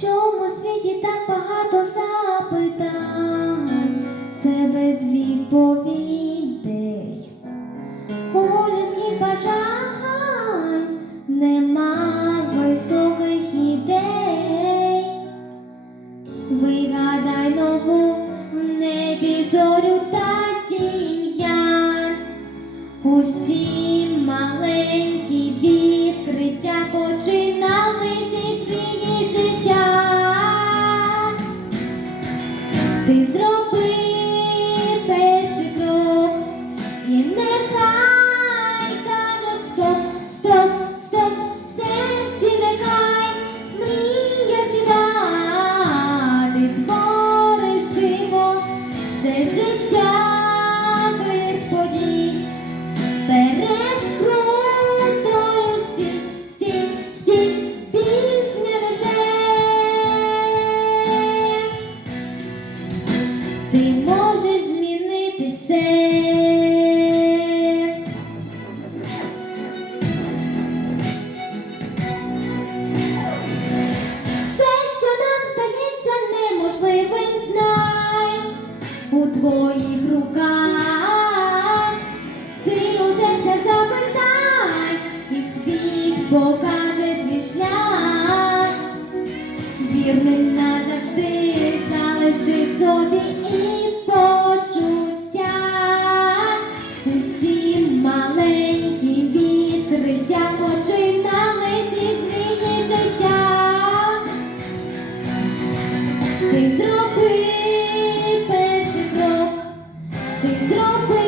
Чому світі так багато запитань, це без відповідей. У людських бажань нема високих ідей. Вигадай нову в небі зорю та тім'ян. Усі Ти зроби перший крок. І нехай кажуть стоп, стоп, стоп, серці нехай мрія співати, твориш диво, все життя не назавжди, але і почуття. Всі маленькі відкриття починали зі життя. Ти зроби перший крок, ти зроби.